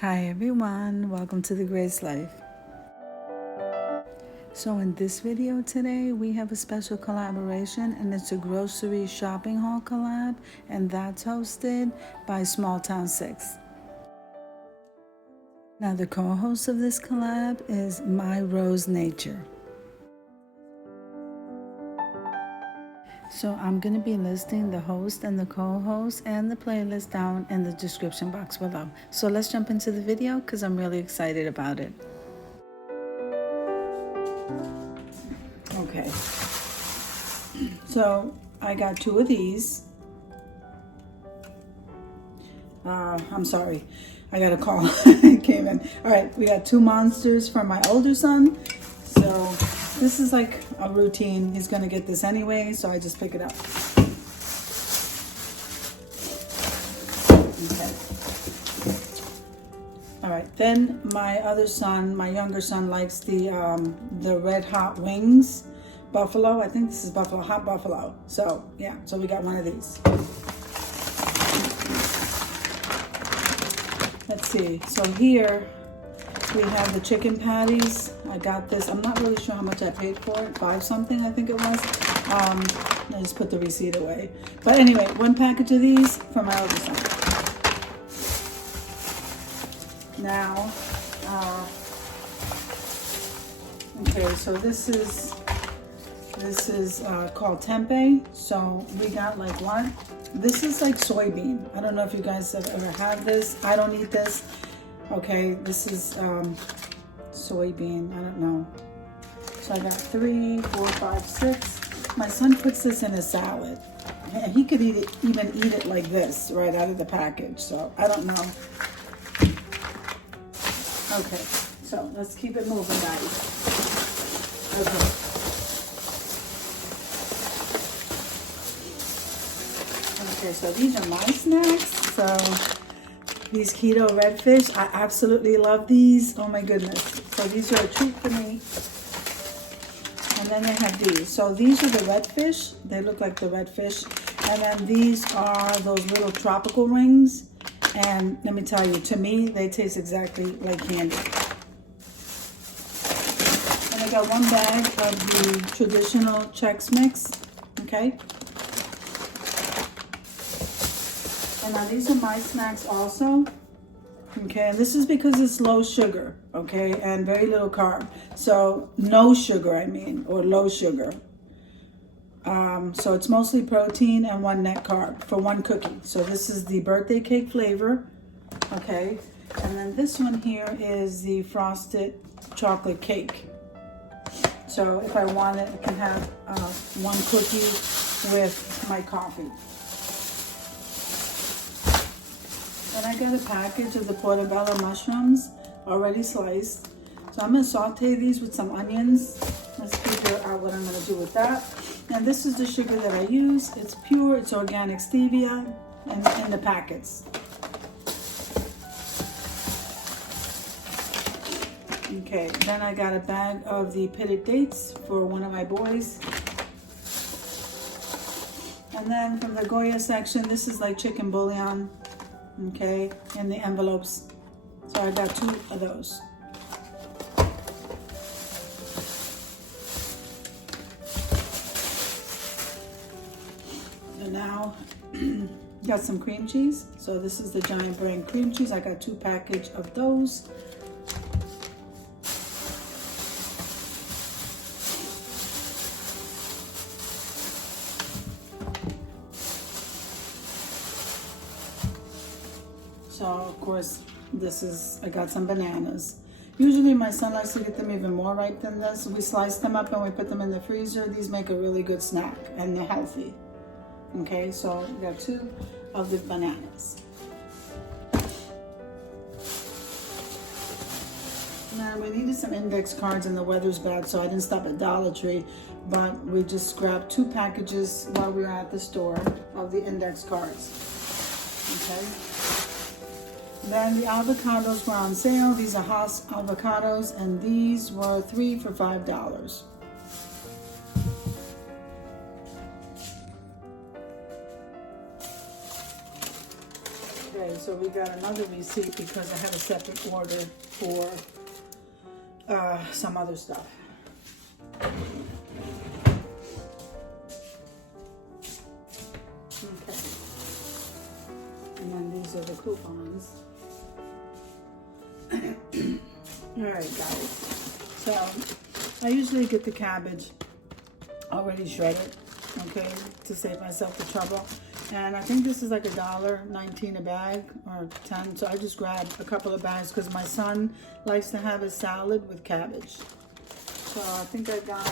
Hi everyone, welcome to the Grace Life. So in this video today, we have a special collaboration and it's a grocery shopping haul collab, and that's hosted by Small Town 6. Now the co-host of this collab is My Rose Nature. So I'm going to be listing the host and the co-host and the playlist down in the description box below. So let's jump into the video because I'm really excited about it. Okay, so I got two of these. I'm sorry, I got a call. It came in. All right, we got two monsters for my older son. So this is like a routine. He's gonna get this anyway, so I just pick it up. Okay. All right, then my other son, my younger son, likes the Red Hot Wings buffalo. I think this is buffalo, hot buffalo. So yeah, so we got one of these. Let's see. So here we have the chicken patties. I got this. I'm not really sure how much I paid for it. $5 something, I think it was. I just put the receipt away. But anyway, one package of these for my older son. Now, okay, so this is called Tempeh. So we got like what? This is like soybean. I don't know if you guys have ever had this. I don't eat this. Okay, this is soybean. I don't know. So I got 3, 4, 5, 6. My son puts this in a salad. And he could even eat it like this right out of the package. So I don't know. Okay, so let's keep it moving, guys. Okay. Okay, so these are my snacks. So these Keto Redfish, I absolutely love these. Oh my goodness. So these are a treat for me. And then they have these. So these are the redfish. They look like the redfish. And then these are those little tropical rings. And let me tell you, to me, they taste exactly like candy. And I got one bag of the traditional Chex Mix. Okay. And now these are my snacks also. Okay, and this is because it's low sugar, okay, and very little carb. So no sugar, I mean, or low sugar. So it's mostly protein and one net carb for one cookie. So this is the birthday cake flavor, okay. And then this one here is the frosted chocolate cake. So if I want it, I can have one cookie with my coffee. And I got a package of the Portobello Mushrooms already sliced. So I'm going to saute these with some onions. Let's figure out what I'm going to do with that. And this is the sugar that I use. It's pure, it's organic stevia, and in the packets. Okay, then I got a bag of the pitted dates for one of my boys. And then from the Goya section, this is like chicken bouillon. Okay, in the envelopes. So I got 2 of those. And now, got some cream cheese. So this is the Giant Brand cream cheese. I got 2 packages of those. So of course, I got some bananas. Usually my son likes to get them even more ripe than this. We slice them up and we put them in the freezer. These make a really good snack and they're healthy. Okay, so we got 2 of the bananas. Now we needed some index cards and the weather's bad, so I didn't stop at Dollar Tree, but we just grabbed 2 packages while we were at the store of the index cards. Okay. Then the avocados were on sale. These are Haas avocados, and these were 3 for $5. Okay, so we got another receipt because I have a separate order for some other stuff. Okay. And then these are the coupons. Alright guys, so I usually get the cabbage already shredded, okay, to save myself the trouble. And I think this is like $1.19 a bag or 10, so I just grabbed a couple of bags because my son likes to have his salad with cabbage. So I think I got,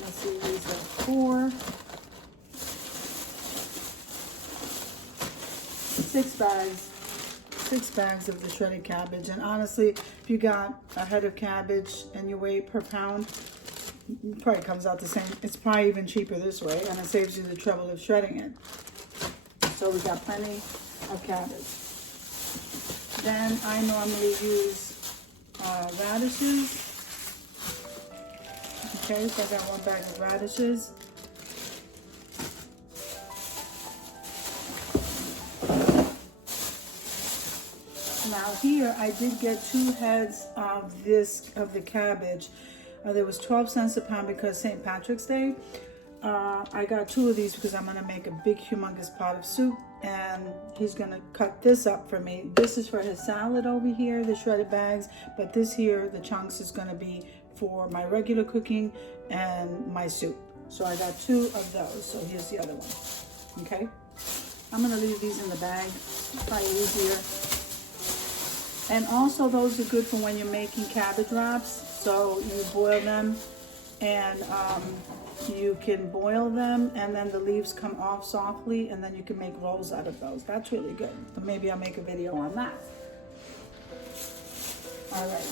let's see, these are 6 bags of the shredded cabbage. And honestly, if you got a head of cabbage and you weigh per pound, it probably comes out the same. It's probably even cheaper this way, and it saves you the trouble of shredding it. So we got plenty of cabbage. Then I normally use radishes. Okay, so I got 1 bag of radishes. Now here I did get 2 heads of the cabbage. There was 12 cents a pound because St. Patrick's Day. I got 2 of these because I'm gonna make a big humongous pot of soup, and he's gonna cut this up for me. This is for his salad over here, the shredded bags, but this here, the chunks, is gonna be for my regular cooking and my soup. So I got 2 of those. So here's the other one. Okay, I'm gonna leave these in the bag, probably easier. And also those are good for when you're making cabbage wraps. So you boil them, and you can boil them, and then the leaves come off softly, and then you can make rolls out of those. That's really good. So maybe I'll make a video on that. All right.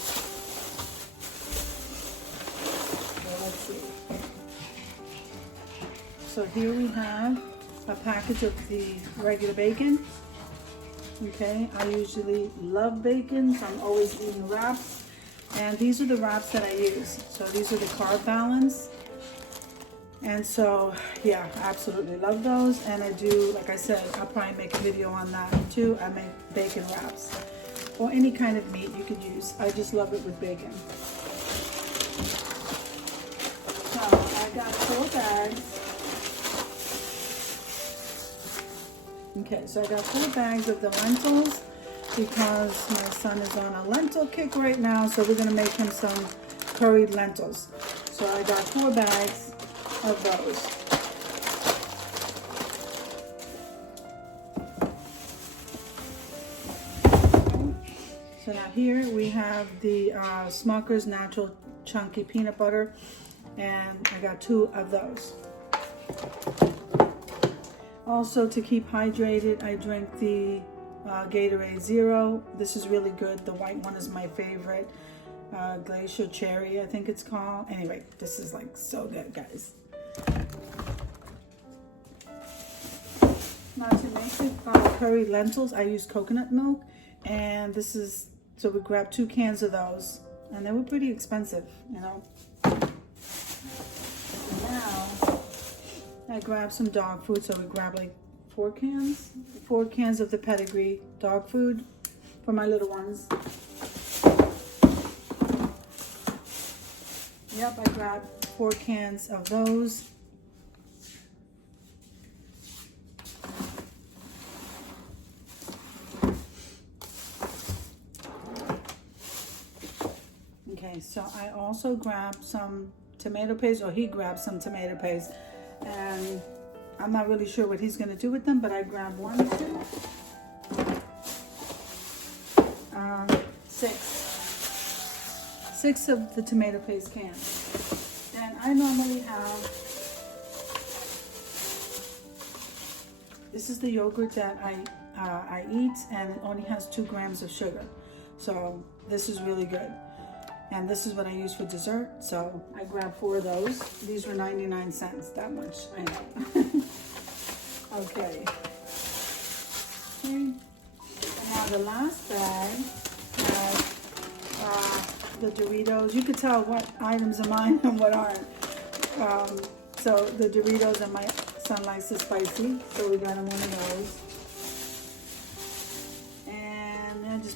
So let's see. So here we have a package of the regular bacon. Okay, I usually love bacon, so I'm always eating wraps. And these are the wraps that I use. So these are the Carb Balance. And so, yeah, I absolutely love those. And I do, like I said, I'll probably make a video on that too. I make bacon wraps. Or any kind of meat you could use. I just love it with bacon. So I got 4 bags. Okay, so I got 4 bags of the lentils because my son is on a lentil kick right now, so we're gonna make him some curried lentils. So I got 4 bags of those. Okay. So now here we have the Smucker's Natural Chunky Peanut Butter, and I got 2 of those. Also, to keep hydrated, I drink the Gatorade Zero. This is really good. The white one is my favorite. Glacier Cherry, I think it's called. Anyway, this is like so good, guys. Now to make it curried lentils, I use coconut milk. And this is, so we grabbed 2 cans of those. And they were pretty expensive, you know. Now, I grabbed some dog food, so we grabbed like 4 cans of the Pedigree dog food for my little ones. Yep, I grabbed 4 cans of those. Okay, so I also grabbed some tomato paste, or he grabbed some tomato paste. And I'm not really sure what he's going to do with them, but I grabbed 1, 2, 6 of the tomato paste cans. And I normally have, this is the yogurt that I eat, and it only has 2 grams of sugar. So this is really good. And this is what I use for dessert. So I grabbed 4 of those. These were 99 cents, that much, I know. Okay. And now the last bag has the Doritos. You could tell what items are mine and what aren't. So the Doritos, and my son likes the spicy, so we got him one of those.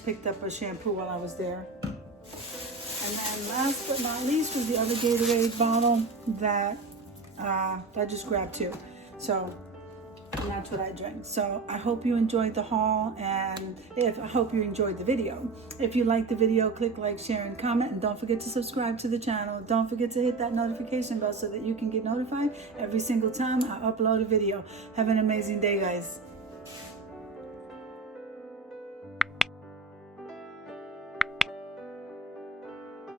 just picked up a shampoo while I was there. And then last but not least was the other Gatorade bottle that I just grabbed too. So that's what I drink. So I hope you enjoyed the haul, and I hope you enjoyed the video. If you liked the video, click like, share, and comment, and don't forget to subscribe to the channel. Don't forget to hit that notification bell so that you can get notified every single time I upload a video. Have an amazing day, guys.